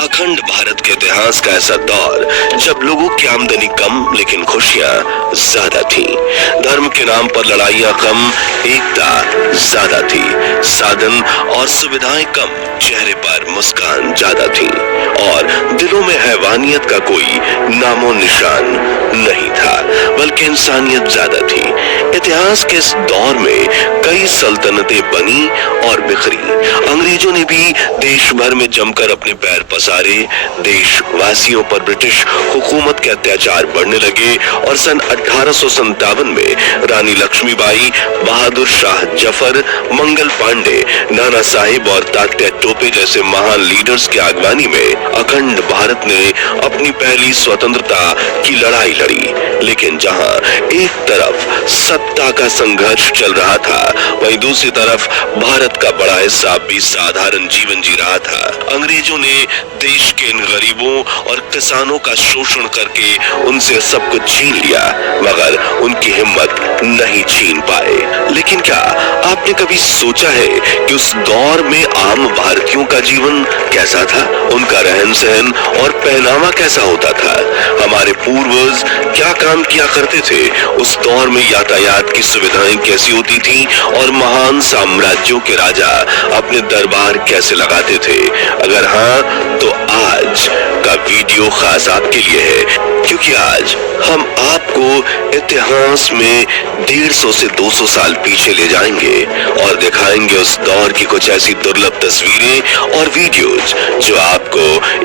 अखंड भारत के इतिहास का ऐसा दौर जब लोगों की आमदनी कम लेकिन खुशियां ज्यादा थी। धर्म के नाम पर लड़ाइयां कम, एकता ज्यादा थी। साधन और सुविधाएं कम, चेहरे पर मुस्कान ज्यादा थी और दिलों में हैवानियत का कोई नामो निशान नहीं था, बल्कि इंसानियत ज्यादा थी। इतिहास के इस दौर में कई सल्तनतें बनी और बिखरी। अंग्रेजों ने भी देश भर में जमकर अपने पैर पसारे। देशवासियों पर ब्रिटिश हुकूमत के अत्याचार बढ़ने लगे और सन 1857 में रानी लक्ष्मीबाई, बहादुर शाह जफर, मंगल पांडे, नाना साहिब और तात्या टोपे जैसे महान लीडर्स की अगवानी में अखंड भारत ने अपनी पहली स्वतंत्रता की लड़ाई लड़ी। लेकिन जहां एक तरफ सत्ता का संघर्ष चल रहा था, वहीं दूसरी तरफ भारत का बड़ा हिस्सा भी साधारण जीवन जी रहा था। अंग्रेजों ने देश के इन गरीबों और किसानों का शोषण करके उनसे सब कुछ छीन लिया, मगर उनकी हिम्मत नहीं छीन पाए। लेकिन क्या आपने कभी सोचा है कि उस दौर में आम भारतीयों का जीवन कैसा था? उनका रहन सहन और पहनावा कैसा होता था? हमारे पूर्वज क्या काम किया करते थे? उस दौर में यातायात की सुविधाएं कैसी होती थी और महान साम्राज्यों के राजा अपने दरबार कैसे लगाते थे? अगर हाँ, तो आज का वीडियो खास आपके लिए है, क्योंकि आज हम आपको इतिहास में 150 से 200 साल पीछे ले जाएंगे और दिखाएंगे उस दौर की कुछ ऐसी दुर्लभ तस्वीरें और वीडियोज जो आपको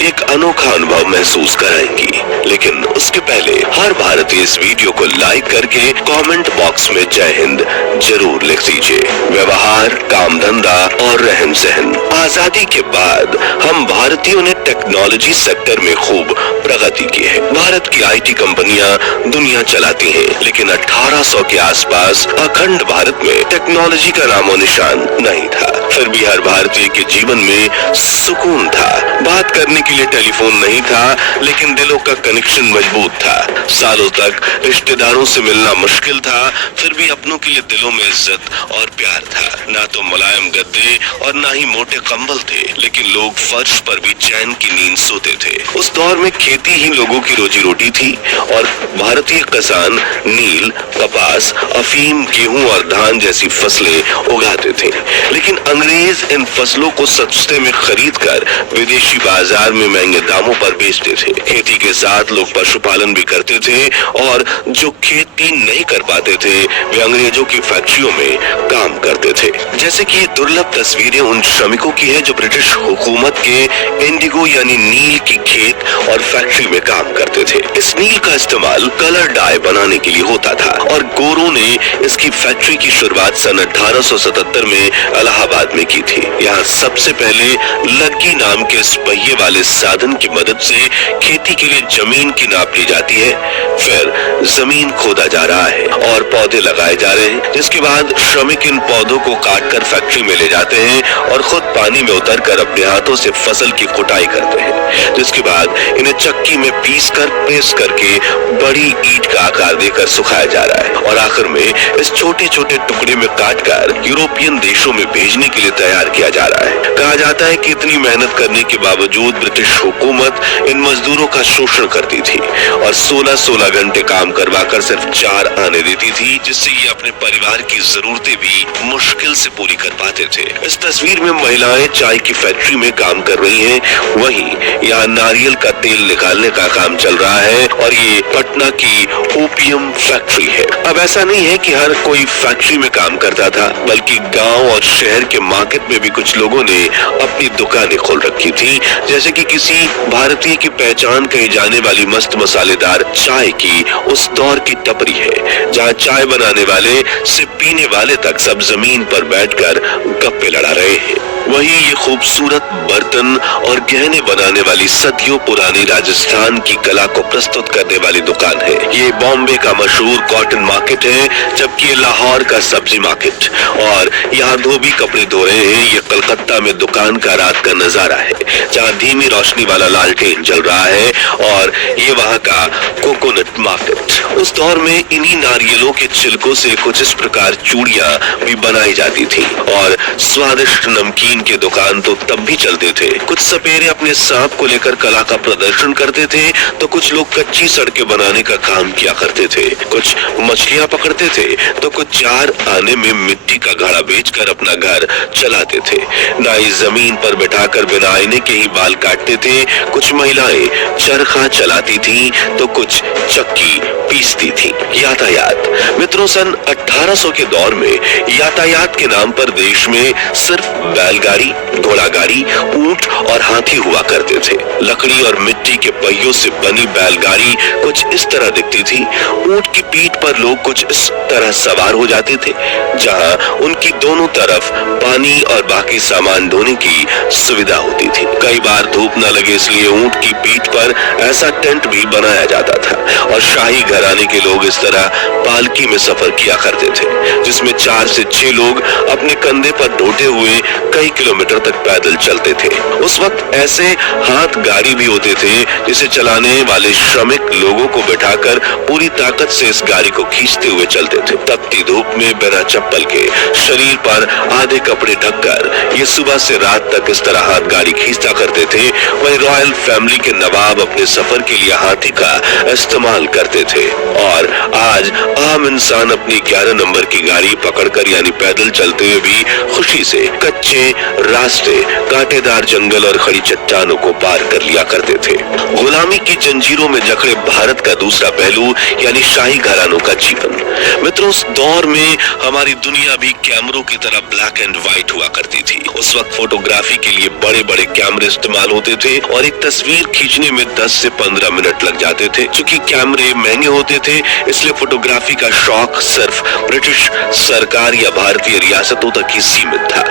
एक अनोखा अनुभव महसूस कराएंगी। लेकिन उसके पहले हर भारतीय इस वीडियो को लाइक करके कमेंट बॉक्स में जय हिंद जरूर लिख दीजिए। व्यवहार, काम धंधा और रहन सहन। आजादी के बाद हम भारतीयों ने टेक्नोलॉजी सेक्टर में खूब प्रगति की है। भारत की आईटी कंपनियां दुनिया चलाती हैं, लेकिन 1800 के आसपास अखंड भारत में टेक्नोलॉजी का नामो निशान नहीं था। फिर भी हर भारतीय के जीवन में सुकून था। बात करने के लिए टेलीफोन नहीं था, लेकिन दिलों का कनेक्शन मजबूत था। सालों तक रिश्तेदारों से मिलना मुश्किल था, फिर भी अपनों के लिए दिलों में इज्जत और प्यार था। ना तो मुलायम गद्दे और ना ही मोटे कंबल थे, लेकिन लोग फर्श पर भी चैन की नींद सोते थे। उस दौर में खेती ही लोगों की रोजी रोटी थी और भारतीय किसान नील, कपास, अफीम, गेहूं और धान जैसी फसलें उगाते थे। लेकिन अंग्रेज इन फसलों को सस्ते में खरीदकर विदेशी बाजार में महंगे दामों पर बेचते थे। खेती के साथ लोग पशुपालन भी करते थे और जो खेती नहीं कर पाते थे, वे अंग्रेजों की फैक्ट्रियों में काम करते थे। जैसे कि ये दुर्लभ तस्वीरें उन श्रमिकों की है जो ब्रिटिश हुकूमत के इंडिगो यानी नील की खेत और फैक्ट्री में काम करते थे। इस नील का इस्तेमाल कलर डाई बनाने के लिए होता था और गोरों ने इसकी फैक्ट्री की शुरुआत सन 1877 में इलाहाबाद में की थी। यहाँ सबसे पहले लग्गी नाम के इस पहिए वाले साधन की मदद से खेती के लिए जमीन की नाप ली जाती है। फिर जमीन खोदा जा रहा है और पौधे लगाए जा रहे हैं, जिसके बाद श्रमिक इन पौधों को काटकर फैक्ट्री में ले जाते हैं और खुद पानी में उतरकर अपने हाथों से फसल की कुटाई करते हैं। जिसके बाद इन्हें चक्की में पीसकर प्रेस करके बड़ी ईंट का आकार देकर सुखाया जा रहा है और आखिर में इस छोटे छोटे टुकड़े में काटकर यूरोपियन देशों में भेजने के लिए तैयार किया जा रहा है। कहा जाता है कि इतनी मेहनत करने के बावजूद ब्रिटिश हुकूमत इन मजदूरों का शोषण करती थी और 16-16 घंटे काम करवाकर सिर्फ 4 आने देती थी, जिससे ये अपने परिवार की जरूरतें भी मुश्किल से पूरी कर पाते थे। इस तस्वीर में महिलाएं चाय की फैक्ट्री में काम कर रही हैं, वहीं यहाँ नारियल का तेल निकालने का काम चल रहा है और ये पटना की ओपियम फैक्ट्री है। अब ऐसा नहीं है कि हर कोई फैक्ट्री में काम करता था, बल्कि गांव और शहर के मार्केट में भी कुछ लोगों ने अपनी दुकानें खोल रखी थी। जैसे कि किसी भारतीय की पहचान कही जाने वाली मस्त मसालेदार चाय की उस दौर की टपरी है, जहाँ चाय बनाने वाले से पीने वाले तक सब जमीन पर बैठकर गप्पे लड़ा रहे हैं। वहीं ये खूबसूरत बर्तन और गहने बनाने वाली सदियों पुरानी राजस्थान की कला को प्रस्तुत करने वाली दुकान है। ये बॉम्बे का मशहूर कॉटन मार्केट है, जबकि ये लाहौर का सब्जी मार्केट। और यहाँ धोबी कपड़े धो रहे हैं। ये कलकत्ता में दुकान का रात का नजारा है, जहाँ धीमी रोशनी वाला लालटेन जल रहा है और ये वहाँ का कोकोनट मार्केट। उस दौर में इन्हीं नारियलों के छिलकों से कुछ इस प्रकार चूड़ियां भी बनाई जाती थी और स्वादिष्ट नमकीन नमकीन के दुकान तो तब भी चलते थे। कुछ सपेरे अपने सांप को लेकर कला का प्रदर्शन करते थे, तो कुछ लोग कच्ची सड़कें बनाने का काम किया करते थे। कुछ मछलियां पकड़ते थे, तो कुछ 4 आने में मिट्टी का घड़ा बेचकर अपना घर चलाते थे। नाई जमीन पर बिठाकर बिना आईने के ही बाल काटते थे। कुछ महिलाएं चरखा चलाती थी, तो कुछ चक्की पीसती थी। यातायात मित्रों, सन 1800 के दौर में यातायात के नाम पर देश में सिर्फ बैलगाड़ी, घोड़ागाड़ी, ऊंट और हाथी हुआ करते थे। लकड़ी और मिट्टी के पहियों से बनी बैलगाड़ी कुछ इस तरह दिखती थी। ऊंट की पीठ पर लोग कुछ इस तरह सवार हो जाते थे, जहां उनकी दोनों तरफ पानी और बाकी सामान ढोने की सुविधा होती थी। कई बार धूप न लगे इसलिए ऊंट की पीठ पर ऐसा टेंट भी बनाया जाता था और शाही घराने के लोग इस तरह पालकी में सफर किया करते थे, जिसमें 4 से 6 लोग अपने कंधे पर ढोते हुए कई किलोमीटर तक पैदल चलते थे। उस वक्त ऐसे हाथ गाड़ी भी होते थे, जिसे चलाने वाले श्रमिक लोगों को बिठाकर पूरी ताकत से इस गाड़ी को खींचते हुए चलते थे। तपती धूप में बिना चप्पल के, शरीर पर आधे कपड़े ढककर ये सुबह से रात तक इस तरह हाथ गाड़ी खींचता करते थे। वही रॉयल फैमिली के नवाब अपने सफर के लिए हाथी का इस्तेमाल करते थे और आज आम इंसान अपनी 11 नंबर की गाड़ी पकड़कर यानी पैदल चलते हुए भी खुशी से कच्चे रास्ते, कांटेदार जंगल और खड़ी चट्टानों को पार कर लिया करते थे। गुलामी की जंजीरों में जकड़े भारत का दूसरा पहलू यानी शाही घरानों का जीवन। मित्रों, उस दौर में हमारी दुनिया भी कैमरों की तरह ब्लैक एंड व्हाइट हुआ करती थी। उस वक्त फोटोग्राफी के लिए बड़े बड़े कैमरे इस्तेमाल होते थे और एक तस्वीर खींचने में 10 से 15 मिनट लग जाते थे। चूंकि कैमरे महंगे होते थे, इसलिए फोटोग्राफी का शौक सिर्फ ब्रिटिश सरकार या भारतीय रियासतों तक ही सीमित था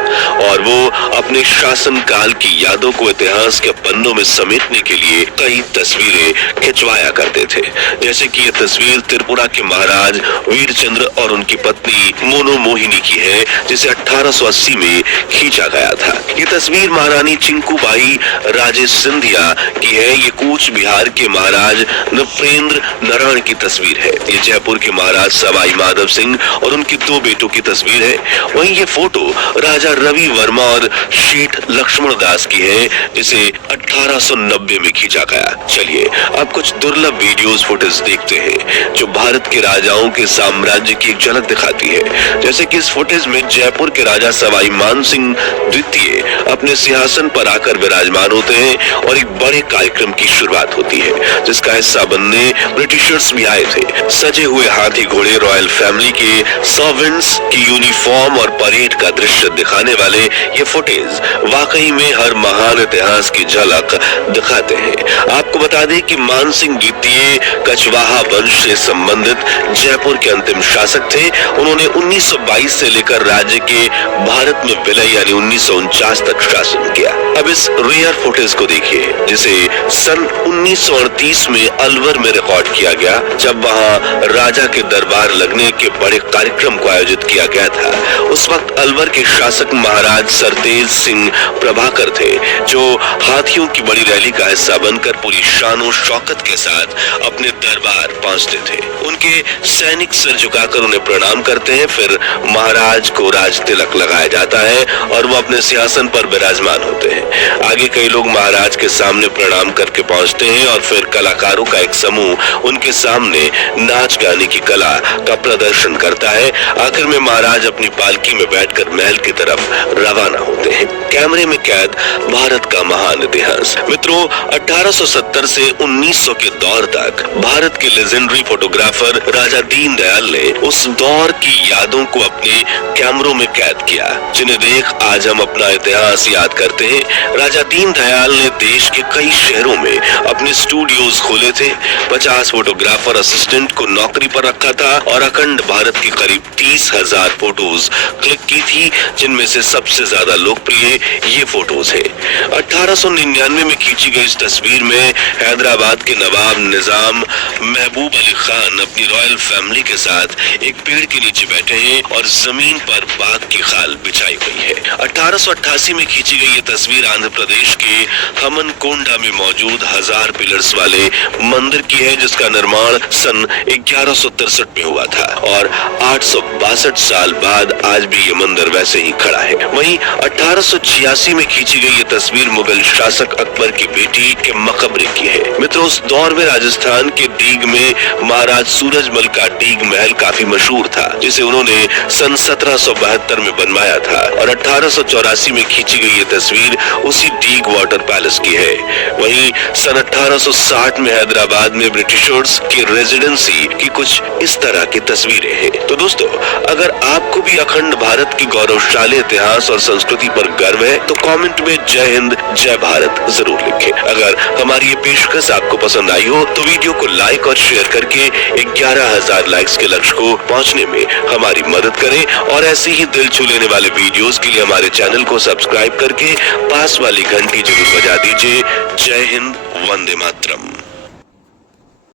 और वो अपने शासन काल की यादों को इतिहास के पन्नों में समेटने के लिए कई तस्वीरें खिंचवाया करते थे। जैसे कि ये तस्वीर त्रिपुरा के महाराज वीरचंद्र और उनकी पत्नी मोनो मोहिनी की है, जिसे 1880 में खींचा गया था। ये तस्वीर महारानी चिंकूबाई राजे सिंधिया की है। ये कूच बिहार के महाराज नृपेंद्र नारायण की तस्वीर है। ये जयपुर के महाराज सवाई माधव सिंह और उनके 2 बेटों की तस्वीर है। वहीं ये फोटो राजा रवि वर्मा और शेठ लक्ष्मण दास की है, जिसे 1890 में खींचा गया। चलिए अब कुछ दुर्लभ वीडियोस फुटेज देखते हैं जो भारत के राजाओं के साम्राज्य की एक झलक दिखाती है। जैसे कि इस फुटेज में जयपुर के राजा सवाई मान सिंह द्वितीय अपने सिंहासन पर आकर विराजमान होते हैं और एक बड़े कार्यक्रम की शुरुआत होती है, जिसका हिस्सा बनने ब्रिटिशर्स भी आए थे। सजे हुए हाथी घोड़े, रॉयल फैमिली के सर्वेंट्स की यूनिफॉर्म और परेड का दृश्य दिखाने वाले ये फुटेज वाकई में हर महान इतिहास की झलक दिखाते हैं। आपको बता दें कि मान सिंह द्वितीय कछवाहा वंश से संबंधित जयपुर के अंतिम शासक थे। उन्होंने 1922 से लेकर राज्य के भारत में विलय यानी 1949 तक शासन किया। अब इस रेयर फुटेज को देखिए, जिसे सन 1938 में अलवर में रिकॉर्ड किया गया, जब वहां राजा के दरबार लगने के बड़े कार्यक्रम को आयोजित किया गया था। उस वक्त अलवर के शासक महाराज सरतेज सिंह प्रभाकर थे, जो हाथियों की बड़ी रैली का हिस्सा बनकर पूरी शान शौकत के साथ अपने दरबार पहुंचते थे। उनके सैनिक सिर झुकाकर उन्हें प्रणाम करते हैं, फिर महाराज को राज तिलक लगाया जाता है और वो अपने सिंहासन पर विराजमान होते हैं। आगे कई लोग महाराज के सामने प्रणाम करके पहुंचते हैं और फिर कलाकारों का एक समूह उनके सामने नाच गाने की कला का प्रदर्शन करता है। आखिर में महाराज अपनी पालकी में बैठकर महल की तरफ रवाना होते हैं। कैमरे में कैद भारत का महान इतिहास। मित्रों, 1870 से 1900 के दौर तक भारत के लेजेंडरी फोटोग्राफर राजा दीनदयाल ने उस दौर की यादों को अपने कैमरों में कैद किया, जिन्हें देख आज हम अपना इतिहास याद करते हैं। राजा दीनदयाल ने देश के कई शहरों में अपने स्टूडियोज खोले थे। 50 फोटोग्राफर असिस्टेंट को नौकरी पर रखा था और अखंड भारत की करीब 30,000 फोटोज क्लिक की थी, जिनमें से सबसे ज्यादा लोकप्रिय ये फोटोज है। 1899 में खींची गई इस तस्वीर में हैदराबाद के नवाब निजाम महबूब अली खान अपनी रॉयल फैमिली के साथ एक पेड़ के नीचे बैठे हैं और जमीन पर बाघ की खाल बिछाई हुई है। 1888 में खींची गई ये तस्वीर आंध्र प्रदेश के हमनकोंडा में मौजूद 1000 पिलर्स वाले मंदिर की है, जिसका निर्माण सन 1163 में हुआ था और 862 साल बाद आज भी ये मंदिर वैसे ही खड़ा है। वहीं 1886 में खींची गई ये तस्वीर मुगल शासक अकबर की बेटी के मकबरे की है। मित्रों, उस दौर में राजस्थान के डीग में महाराज सूरजमल का डीग महल काफी मशहूर था, जिसे उन्होंने सन 1772 में बनवाया था और 1884 में खींची गई ये तस्वीर उसी डीग वाटर पैलेस की है। वहीं सन 1860 में हैदराबाद में ब्रिटिशर्स की रेजिडेंसी की कुछ इस तरह की तस्वीरें हैं। तो दोस्तों, अगर आपको भी अखंड भारत की गौरवशाली इतिहास और संस्कृति पर गर्व है तो कमेंट में जय हिंद जय भारत जरूर लिखें। अगर हमारी ये पेशकश आपको पसंद आई हो तो वीडियो को लाइक और शेयर करके 11,000 लाइक्स के लक्ष्य को पहुंचने में हमारी मदद करें और ऐसे ही दिल छू लेने वाले वीडियोस के लिए हमारे चैनल को सब्सक्राइब करके पास वाली घंटी जरूर बजा दीजिए। जय हिंद, वंदे मातरम।